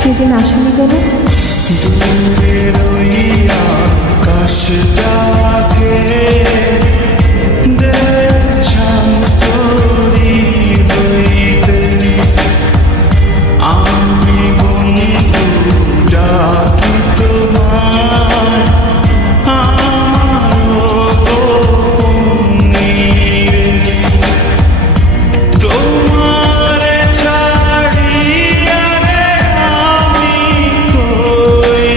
সেদিন আসনি কেন? দূরের ওই আকাশটাকে শান্ত হইতে আমি বন্ধু ডাকি তোমার আমার গোপনীরে তোমার ছাড়িয়া রে আমি কই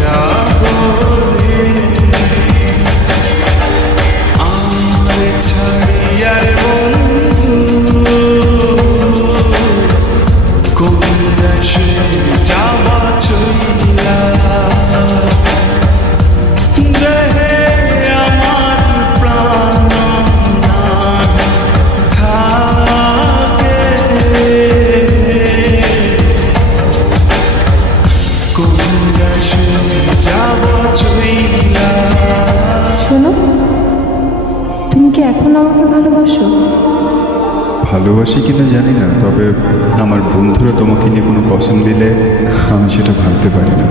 যাব রে আমার ছাড়িয়া রে বন্ধু কোন দেশে যাবা চইলা দেহে আমার প্রাণ না থাকে কোন দেশে যাবা চইলা। শোনো, তুমি কি এখন আমাকে ভালোবাসো? ভালোবাসি কিনা জানি না, তবে আমার বন্ধুরা তোমাকে নিয়ে কোনো কসম দিলে আমি সেটা ভাবতে পারি না।